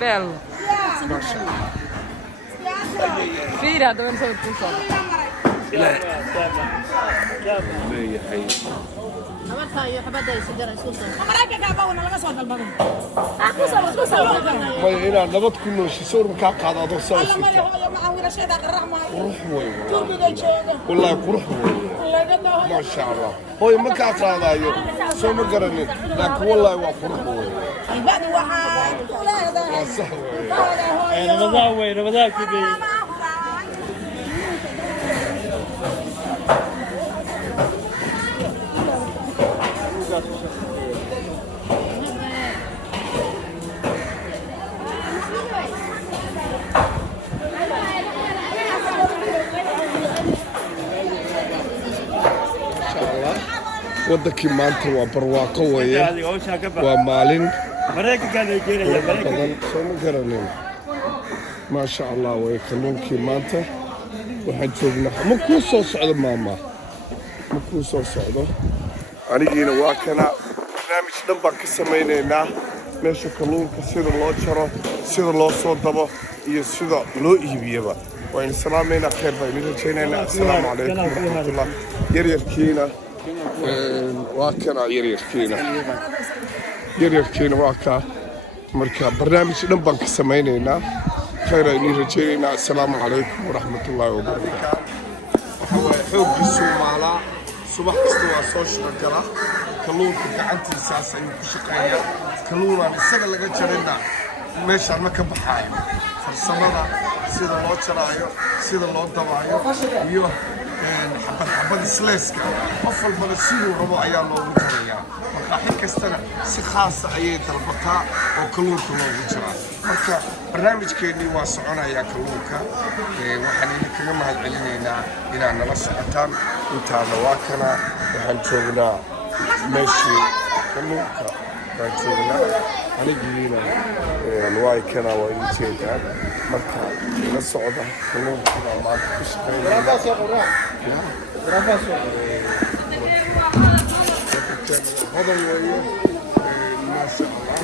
bello. Fira dove sono tu sopra. لا يا حي عملتها يا حبايبي سيجاره سوسه ما هنا نبض كله شيء صور مكان قاعد أدرس روح وين والله روح وين ما شاء الله هو مكان قاعد أيوه سو مقرني لكن والله وفروح وين صح وين رمضان كذي waddankii maanta waa barwaaqo weeye waa maalin badan soo ma garanin maasha allah way kalluunkii maanta waxaan joognaa ma kuu soo socdo maama ma kuu soo socdo anigiina waa kana barnaamij dhan baan ka samaynaynaa meesha kalluunka sida loo jaro sida loo soo dabo iyo sida loo iibiyaba waynu salaamaynaa khayr baynu rajaynaynaa assalaamu calaykum waraxmatullah yaryarkiina waa kana yaryarkiina waa kaa marka barnaamij dhan baan ka samaynaynaa khayr aynu rajaynaynaa assalaamu calaykum waraxmatullaahi wabarakaatu waxaa xooggii Soomaalaa subax kasta waa soo shaqo kalluunka gacantiisaas ayuu ku shaqeeyaa kalluunaan isaga laga jarina meeshaan ma ka baxaayo farsamada sida loo jaraayo sida loo dabaayo iyo xabad isleeska qof walbana siduu rabo ayaa loogu jarayaa maqaaxi kastana si khaasa ayay dalbataa oo kalluunka loogu jaraa marka barnaamijkeennii waa soconayaa kalluunka waxaan idinkaga mahadcelinaynaa inaad nala socotaan intaana waa kana waxaan joognaa meeshii kalluunka waan joognaa anigiina waay kana waa idin jeedaan marka la socda kalluunka maanta ku shaqeynaya هذا هو ما شاء الله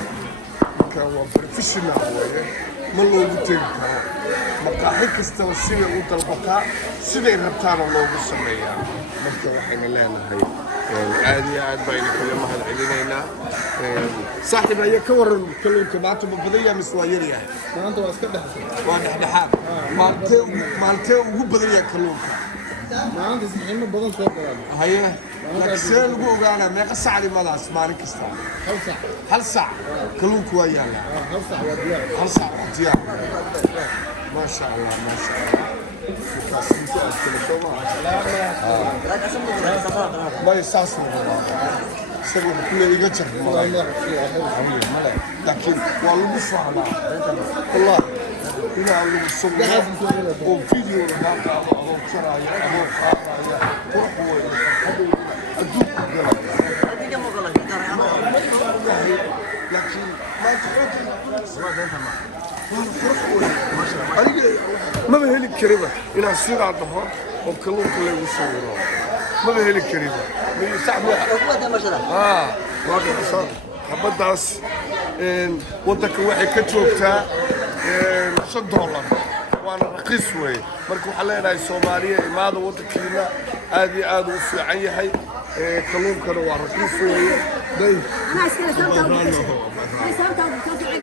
كان بروفيشنال وياه ما لو قلتلك مقاحي كستا سيده u dalbataa siday rabtaan loogu sameeyaa marka waxayna leenahay aad iyo aad bayna kala mahad celinaynaa saaxiib ayaa ka waran kalluunka maanta ma badan yahay mise waa yar yahay maanta waa iska dhexdhexaad waa dhexdhexaad maaltee ugu badan yahay kalluunka maanta saxiimo badan soo galaan haye laakiin see lagu ogaanaa meeqa sac limadaas maalin kasta hal sac kalluunku waa yaallaa hal sac waa diyaar maasha allah maasha allah markaas inta aad kala soo maaha saas noqonaa isaga wuxuu iga jar laakiin waa lagu fahnaa wallah inaa lagu sawiro oo video lagaa qaado adoo jaraya adoo qaadaya qurux weeye adduunka gala laakiin maba heli kariba inaan sidaa dhaho oo kalluunka lagu sawiro maba heli kariba xabadaas waddanka waxay ka joogtaa $5 waana raqiis weeye marka waxaan leenahay Soomaaliya imaada waddankiina aad iyo aad u fiican yahay kalluunkana waa raqiis weeye day